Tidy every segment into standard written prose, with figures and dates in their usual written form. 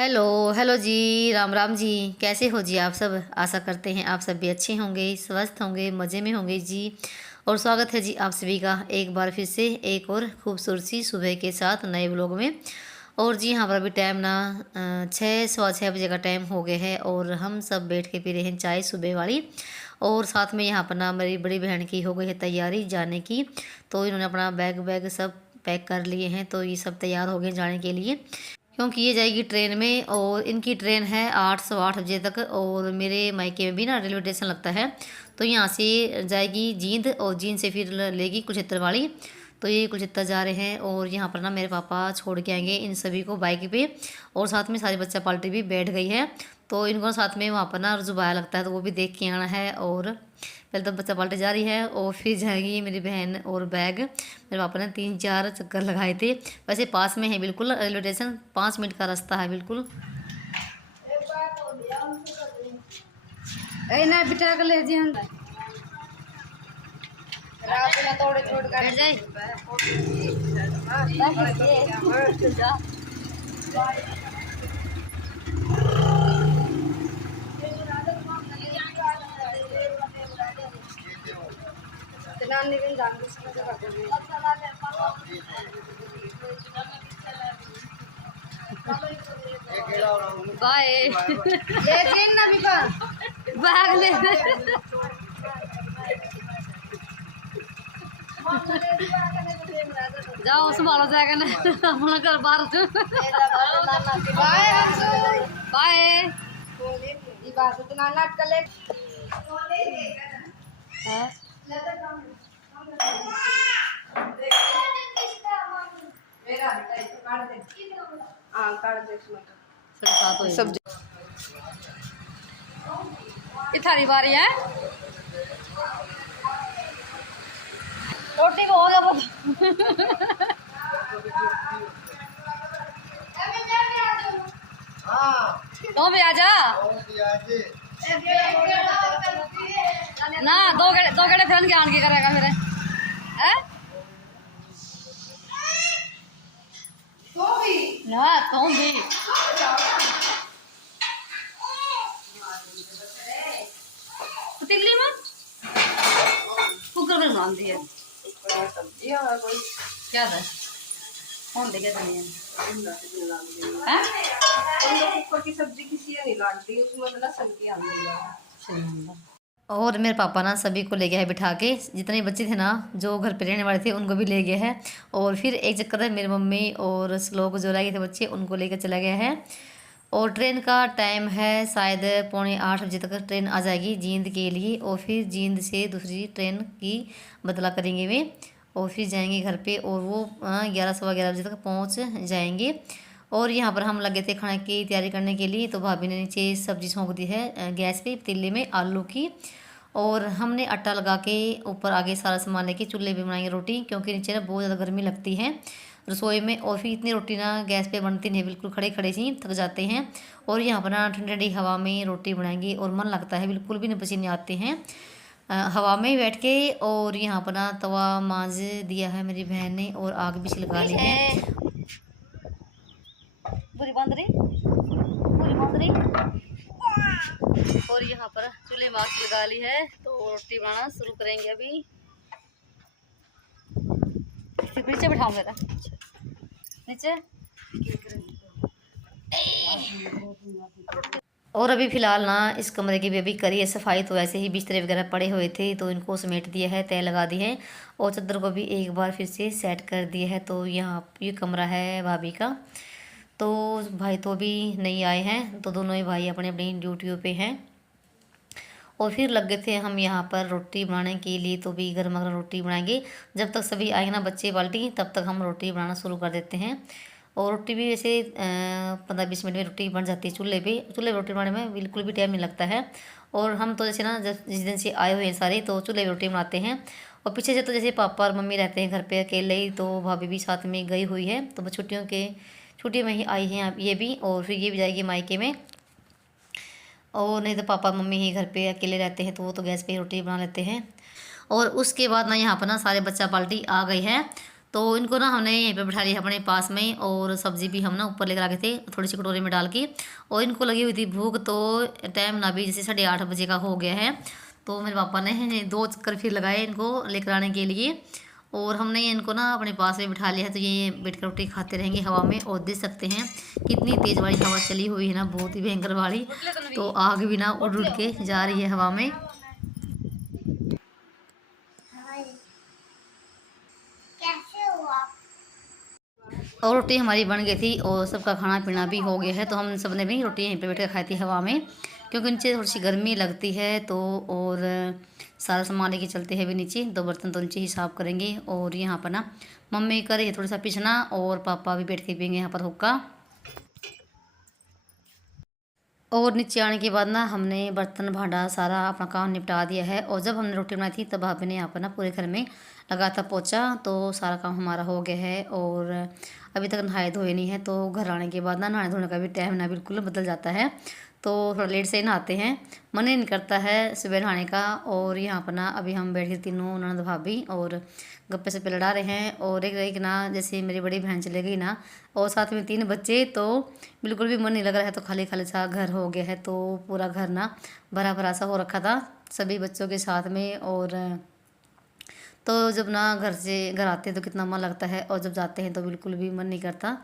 Hello hello जी। राम राम जी। कैसे हो जी आप सब? आशा करते हैं आप सब भी अच्छे होंगे, स्वस्थ होंगे, मज़े में होंगे जी। और स्वागत है जी आप सभी का एक बार फिर से एक और खूबसूरत सी सुबह के साथ नए व्लॉग में। और जी यहाँ पर अभी टाइम ना 6 सवा 6 बजे का टाइम हो गया है और हम सब बैठ के पी रहे हैं चाय सुबह वाली। और साथ में यहाँ पर ना मेरी बड़ी बहन की हो गई है तैयारी जाने की, तो इन्होंने अपना बैग वैग सब पैक कर लिए हैं, तो ये सब तैयार हो गए जाने के लिए, क्योंकि ये जाएगी ट्रेन में और इनकी ट्रेन है 8 सवा 8 बजे तक। और मेरे मायके में भी ना रेलवे स्टेशन लगता है, तो यहाँ से जाएगी जींद और जींद से फिर लेगी कुरुक्षेत्र वाली। तो ये कुरुक्षेत्र जा रहे हैं और यहाँ पर ना मेरे पापा छोड़ के आएंगे इन सभी को बाइक पे। और साथ में सारी बच्चा पार्टी भी बैठ गई है, तो इनको साथ में वहाँ पर ना रुजुबाया लगता है, तो वो भी देख के आना है। और पहले तो बच्चा पार्टी जा रही है और फिर जाएगी मेरी बहन और बैग। मेरे पापा ने 3 4 चक्कर लगाए थे। वैसे पास में है बिल्कुल रेलवे स्टेशन, 5 मिनट का रास्ता है बिल्कुल। ना बिठा के ले जी हम रात में थोड़े छोड़ कर जाए नानी भी जान बाय। ले जी ना भी बैग ले जाओ संभालो जाएगा ना अपना घर बाहर। Bye bye. ये बात तो ना नाटक ले हाँ काट दे सब्जी ये थारी बारी है। रोटी को हो गया तो भी आ जा ना। दो गड़े फिर ज्ञान की करेगा फिर है ना तो भी तिल्ली में कुकर में बना दी है क्या था कौन देखे था नहीं ऊपर की सब्जी किसी नहीं लागती उसमें मतलब सब्जी आती है। और मेरे पापा ना सभी को ले गया है बिठा के, जितने बच्चे थे ना जो घर पे रहने वाले थे उनको भी ले गया है। और फिर एक चक्कर है मेरी मम्मी और श्लोक जो रह गए थे बच्चे उनको लेकर चला गया है। और ट्रेन का टाइम है शायद 7:45 बजे तक ट्रेन आ जाएगी जींद के लिए। और फिर जींद से दूसरी ट्रेन की बदला करेंगे वे और फिर जाएंगे घर पे। और वो 11 सवा 11 बजे तक पहुंच जाएंगे। और यहाँ पर हम लगे थे खाने की तैयारी करने के लिए, तो भाभी ने नीचे सब्जी छोंक दी है गैस पे पतीले में आलू की। और हमने आटा लगा के ऊपर आगे सारा सामान लेके चूल्हे पे बनाएंगे रोटी, क्योंकि नीचे ना बहुत ज़्यादा गर्मी लगती है रसोई में। और फिर इतनी रोटी ना गैस पे बनती नहीं, बिल्कुल खड़े खड़े से ही थक जाते हैं। और यहाँ पर ना ठंडी ठंडी हवा में रोटी बनाएंगे और मन लगता है, बिल्कुल भी नहीं पसीने आते हैं हवा में बैठ के। और यहाँ पर ना तवा मांज दिया है मेरी बहन ने और आग भी छिलका ली है। पूरी बंद रही पूरी बंद रही। और यहाँ पर चूल्हे में आग लगा ली है, तो रोटी बनाना शुरू करेंगे अभी। नीचे बिठाऊँ मेरा नीचे। और अभी फ़िलहाल ना इस कमरे की भी अभी करी है सफाई, तो ऐसे ही बिस्तर वगैरह पड़े हुए थे तो इनको समेट दिया है, तय लगा दी है। और चादर को भी एक बार फिर से सेट कर दिया है। तो यहाँ ये कमरा है भाभी का। तो भाई तो अभी नहीं आए हैं, तो दोनों ही भाई अपने अपनी ड्यूटियों पे हैं। और फिर लग गए थे हम यहाँ पर रोटी बनाने के लिए, तो भी गर्मा गर्म रोटी बनाएंगे। जब तक सभी आएंगे ना बच्चे बाल्टी, तब तक हम रोटी बनाना शुरू कर देते हैं। और रोटी भी वैसे 15 20 मिनट में रोटी बन जाती है चूल्हे पे रोटी बनाने में बिल्कुल भी टाइम नहीं लगता है। और हम तो जैसे ना जिस दिन से आए हुए हैं सारे, तो चूल्हे पे रोटी बनाते हैं। और पीछे से तो जैसे पापा और मम्मी रहते हैं घर पे अकेले ही, तो भाभी भी साथ में गई हुई है, तो बस छुट्टियों में ही आई हैं ये भी। और फिर ये भी जाएगी मायके में। और नहीं तो पापा मम्मी ही घर पे अकेले रहते हैं, तो वो तो गैस पे ही रोटी बना लेते हैं। और उसके बाद ना यहाँ पर ना सारे बच्चा पार्टी आ गई है, तो इनको ना हमने यहीं पे बिठा लिया अपने पास में, और सब्ज़ी भी हम ना ऊपर लेकर आ गए थे थोड़ी सी कटोरी में डाल के। और इनको लगी हुई थी भूख, तो टाइम ना भी जैसे 8:30 बजे का हो गया है। तो मेरे पापा ने 2 चक्कर फिर लगाए इनको लेकर आने के लिए, और हमने इनको ना अपने पास में बिठा लिया है। तो ये बैठ कर रोटी खाते रहेंगे हवा में। और देख सकते हैं कितनी तेज़ वाली हवा चली हुई है ना, बहुत ही भयंकर वाली। तो आग भी ना उड़ उड़ के जा रही है हवा में। और रोटी हमारी बन गई थी और सबका खाना पीना भी हो गया है। तो हम सब ने भी रोटी यहीं पे बैठ कर खाई थी हवा में, क्योंकि नीचे थोड़ी सी गर्मी लगती है। तो और सारा सामान लेके चलते हैं भी नीचे, 2 बर्तन तो नीचे ही साफ़ करेंगे। और यहाँ पर ना मम्मी कर रही है थोड़ा सा पिसना, और पापा भी बैठ के पियेंगे यहाँ पर हुक्का। और नीचे आने के बाद ना हमने बर्तन भांडा सारा अपना काम निपटा दिया है। और जब हमने रोटी बनाई थी तब भाभी ने यहाँ पर ना पूरे घर में लगा था पोछा, तो सारा काम हमारा हो गया है। और अभी तक नहाए धोए नहीं है, तो घर आने के बाद ना नहाने धोने का भी टाइम ना बिल्कुल बदल जाता है। तो थोड़ा लेट से ही नहाते हैं, मन ही नहीं करता है सुबह नहाने का। और यहाँ पर ना अभी हम बैठ के तीनों ननद भाभी और गप्पे सप्पे लड़ा रहे हैं। और एक ना जैसे मेरी बड़ी बहन चले गई ना, और साथ में 3 बच्चे, तो बिल्कुल भी मन नहीं लग रहा है। तो खाली खाली सा घर हो गया है, तो पूरा घर ना भरा भरा सा हो रखा था सभी बच्चों के साथ में। और तो जब ना घर आते हैं तो कितना मन लगता है, और जब जाते हैं तो बिल्कुल भी मन नहीं करता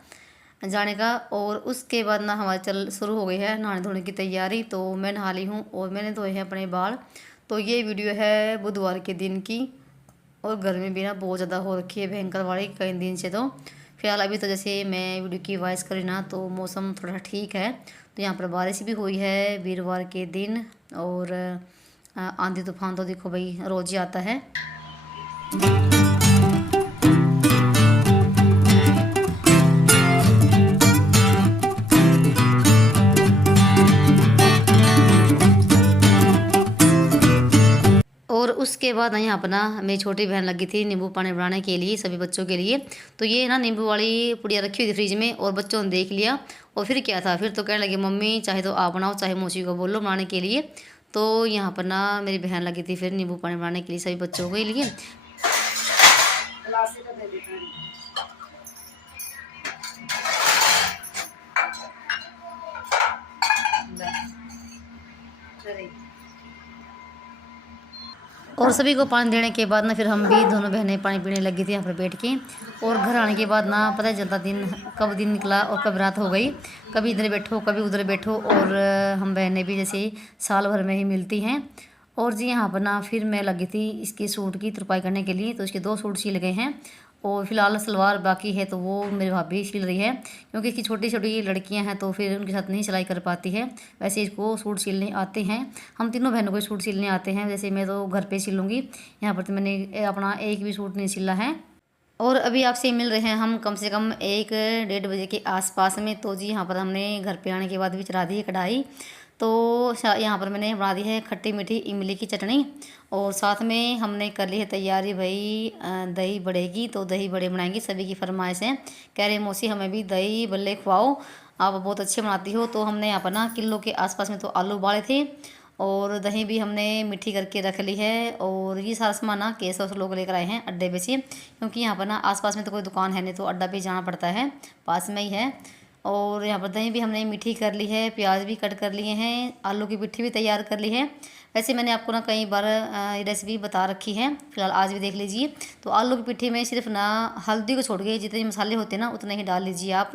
जाने का। और उसके बाद ना हमारी चल शुरू हो गई है नहाने धोने की तैयारी। तो मैं नहा ली हूँ और मैंने धोए हैं अपने बाल। तो ये वीडियो है बुधवार के दिन की, और गर्मी भी ना बहुत ज़्यादा हो रखी है भयंकर वाली कई दिन से। तो फिलहाल अभी तो जैसे मैं वीडियो की वॉइस करी ना, तो मौसम थोड़ा ठीक है। तो यहाँ पर बारिश भी हुई है वीरवार के दिन। और आंधी तूफान तो देखो भाई रोज़ ही आता है। और उसके बाद ना यहाँ पर ना मेरी छोटी बहन लगी थी नींबू पानी बनाने के लिए सभी बच्चों के लिए। तो ये ना नींबू वाली पुड़िया रखी हुई थी फ्रिज में, और बच्चों ने देख लिया। और फिर क्या था, फिर तो कहने लगे मम्मी चाहे तो आप बनाओ चाहे मौसी को बोलो बनाने के लिए। तो यहाँ पर ना मेरी बहन लगी थी फिर नींबू पानी बनाने के लिए सभी बच्चों के लिए। और सभी को पानी देने के बाद ना फिर हम भी दोनों बहनें पानी पीने लगी थी यहाँ पर बैठ के। और घर आने के बाद ना पता ही चलता दिन कब दिन निकला और कब रात हो गई, कभी इधर बैठो कभी उधर बैठो। और हम बहनें भी जैसे साल भर में ही मिलती हैं। और जी यहाँ पर ना फिर मैं लगी थी इसके सूट की तुरपाई करने के लिए। तो इसके 2 सूट सिल गए हैं, और फिलहाल सलवार बाकी है, तो वो मेरी भाभी सिल रही है। क्योंकि इसकी छोटी छोटी लड़कियां हैं तो फिर उनके साथ नहीं सिलाई कर पाती है। वैसे इसको सूट सिलने आते हैं, हम तीनों बहनों को सूट सिलने आते हैं। जैसे मैं तो घर पे सिलूँगी, यहाँ पर तो मैंने अपना एक भी सूट नहीं सिला है। और अभी आपसे मिल रहे हैं हम कम से कम 1-1:30 बजे के आसपास में। तो जी यहाँ पर हमने घर पे आने के बाद भी चढ़ा दी है कढ़ाई। तो यहाँ पर मैंने बना दी है खट्टी मीठी इमली की चटनी, और साथ में हमने कर ली है तैयारी भाई दही बड़े की। तो दही बड़े बनाएंगे, सभी की फरमाइश है, कह रहे मौसी हमें भी दही बल्ले खुआओ, आप बहुत अच्छे बनाती हो। तो हमने यहाँ पर ना किलो के आसपास में तो आलू उबाले थे, और दही भी हमने मीठी करके रख ली है। और ये सारा सामान ना केस और लोग लेकर आए हैं अड्डे पे से, क्योंकि यहाँ पर ना आसपास में तो कोई दुकान है नहीं, तो अड्डा पे जाना पड़ता है, पास में ही है। और यहाँ पर दही भी हमने मीठी कर ली है, प्याज भी कट कर लिए हैं, आलू की पिट्ठी भी तैयार कर ली है। वैसे मैंने आपको ना कई बार ये रेसिपी बता रखी है, फिलहाल आज भी देख लीजिए। तो आलू की पिट्ठी में सिर्फ ना हल्दी को छोड़ के जितने मसाले होते हैं ना उतने ही डाल लीजिए आप।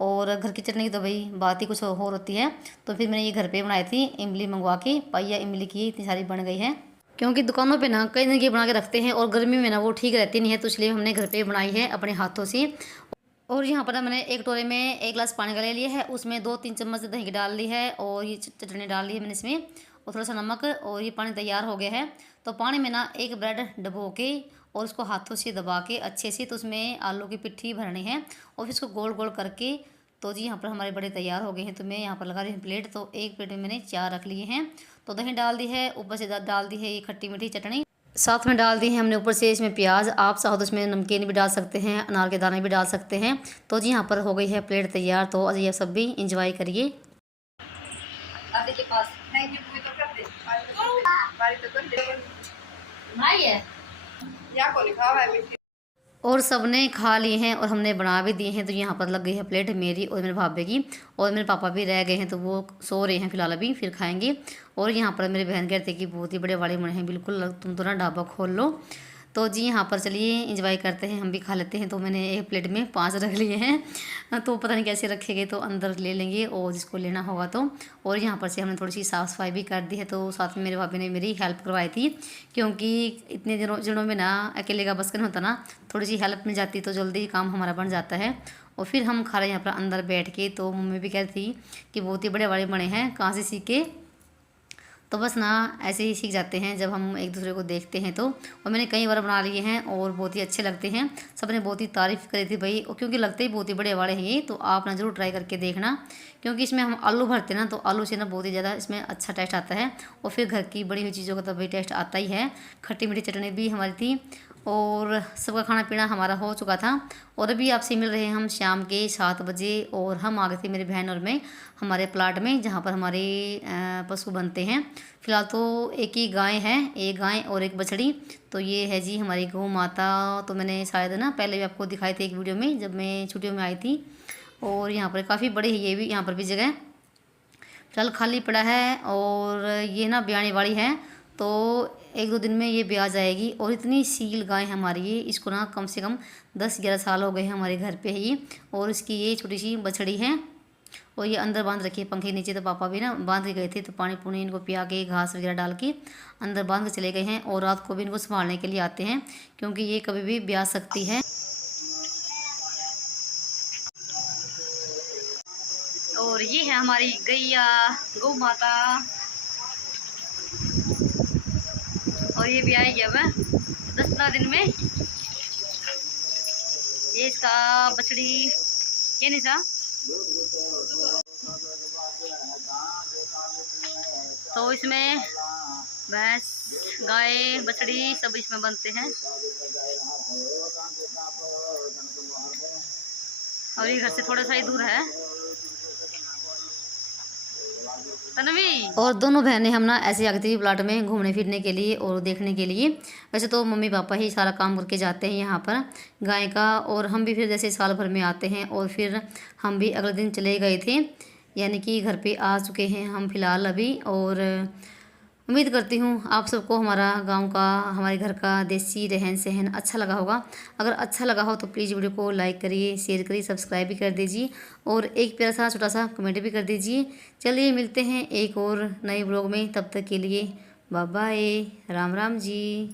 और घर की चटनी की तो भाई बात ही कुछ और होती है। तो फिर मैंने ये घर पे बनाई थी इमली मंगवा के, पाइया इमली की इतनी सारी बन गई है। क्योंकि दुकानों पे ना कई दिन की बना के रखते हैं, और गर्मी में ना वो ठीक रहती नहीं है, तो इसलिए हमने घर पे बनाई है अपने हाथों से। और यहाँ पर ना मैंने एक कटोरे में 1 गिलास पानी का ले लिया है, उसमें 2-3 चम्मच दही की डाल ली है, और ये चटनी डाल ली है मैंने इसमें, और थोड़ा सा नमक। और ये पानी तैयार हो गया है। तो पानी में ना एक ब्रेड डबो के और उसको हाथों से दबा के अच्छे से, तो उसमें आलू की पिट्ठी भरनी है, और फिर इसको गोल गोल करके। तो जी यहाँ पर हमारे बड़े तैयार हो गए हैं। तो मैं यहाँ पर लगा रही हूँ प्लेट, तो एक प्लेट में मैंने 4 रख लिए हैं। तो दही डाल दी है, ऊपर से डाल दी है ये खट्टी मीठी चटनी, साथ में डाल दी है हमने ऊपर से इसमें प्याज। आप चाहो तो इसमें नमकीन भी डाल सकते हैं, अनार के दाने भी डाल सकते हैं। तो जी यहाँ पर हो गई है प्लेट तैयार। तो आज ये सब भी इंजॉय करिए। दादी के पास थैंक यू भी तो कर दे, बारी तो कर दे। भाई है या को लिखा हुआ है मीठी। और सबने खा लिए हैं और हमने बना भी दिए हैं। तो यहाँ पर लग गई है प्लेट मेरी और मेरे भाभी की, और मेरे पापा भी रह गए हैं तो वो सो रहे हैं फिलहाल, अभी फिर खाएंगे। और यहाँ पर मेरी बहन कहते कि बहुत ही बड़े बड़े बने हैं, बिल्कुल तुम तो ना ढाबा खोल लो। तो जी यहाँ पर चलिए इंजॉय करते हैं, हम भी खा लेते हैं। तो मैंने एक प्लेट में 5 रख लिए हैं, तो पता नहीं कैसे रखेंगे, तो अंदर ले लेंगे और जिसको लेना होगा तो। और यहाँ पर से हमने थोड़ी सी साफ़ सफाई भी कर दी है, तो साथ में मेरे भाभी ने मेरी हेल्प करवाई थी, क्योंकि इतने दिनों में ना अकेले का बस का नहीं होता ना, थोड़ी सी हेल्प मिल जाती तो जल्दी ही काम हमारा बन जाता है। और फिर हम खा रहे हैं यहाँ पर अंदर बैठ के। तो मम्मी भी कहती कि बहुत ही बड़े बड़े बने हैं, कहाँ से सीखे। तो बस ना ऐसे ही सीख जाते हैं जब हम एक दूसरे को देखते हैं तो। और मैंने कई बार बना लिए हैं और बहुत ही अच्छे लगते हैं, सबने बहुत ही तारीफ़ करी थी भाई, और क्योंकि लगते ही बहुत ही बड़े बड़े हैं ये। तो आप ना ज़रूर ट्राई करके देखना, क्योंकि इसमें हम आलू भरते हैं ना, तो आलू से ना बहुत ही ज़्यादा इसमें अच्छा टेस्ट आता है। और फिर घर की बड़ी हुई चीज़ों का तो भाई टेस्ट आता ही है। खट्टी मीठी चटनी भी हमारी थी और सबका खाना पीना हमारा हो चुका था। और अभी आपसे मिल रहे हैं हम शाम के 7 बजे, और हम आ गए थे मेरी बहन और मैं हमारे प्लाट में, जहाँ पर हमारे पशु बनते हैं। फिलहाल तो एक ही गाय है, एक गाय और एक बछड़ी। तो ये है जी हमारी गौ माता। तो मैंने शायद ना पहले भी आपको दिखाई थी एक वीडियो में, जब मैं छुट्टियों में आई थी। और यहाँ पर काफ़ी बड़े है ये भी, यहाँ पर भी जगह फिलहाल खाली पड़ा है। और ये ना ब्याने वाली है, तो 1-2 दिन में ये ब्याह जाएगी। और इतनी सील गाय है हमारी ये, इसको ना कम से कम 10-11 साल हो गए हैं हमारे घर पे है ये। और इसकी ये छोटी सी बछड़ी है, और ये अंदर बांध रखी है पंखे नीचे। तो पापा भी ना बांध के गए थे, तो पानी पुनी इनको पिया के घास वगैरह डाल के अंदर बांध के चले गए हैं। और रात को भी इनको संभालने के लिए आते हैं, क्योंकि ये कभी भी ब्याह सकती है। और ये है हमारी गैया, गौ माता। और ये भी आएगी अब 10-15 दिन में। ये इसका बछड़ी, ये नहीं सा। तो इसमें भैंस, गाय, बछड़ी सब इसमें बनते हैं। और ये घर से थोड़ा सा ही दूर है तन्वी। और दोनों बहनें हम ना ऐसे आती थी प्लाट में घूमने फिरने के लिए और देखने के लिए। वैसे तो मम्मी पापा ही सारा काम करके जाते हैं यहाँ पर गाय का, और हम भी फिर जैसे साल भर में आते हैं। और फिर हम भी अगले दिन चले गए थे, यानी कि घर पे आ चुके हैं हम फिलहाल अभी। और उम्मीद करती हूँ आप सबको हमारा गांव का, हमारे घर का देसी रहन सहन अच्छा लगा होगा। अगर अच्छा लगा हो तो प्लीज़ वीडियो को लाइक करिए, शेयर करिए, सब्सक्राइब भी कर दीजिए, और एक प्यारा सा छोटा सा कमेंट भी कर दीजिए। चलिए मिलते हैं एक और नए ब्लॉग में, तब तक के लिए बाय बाय, राम राम जी।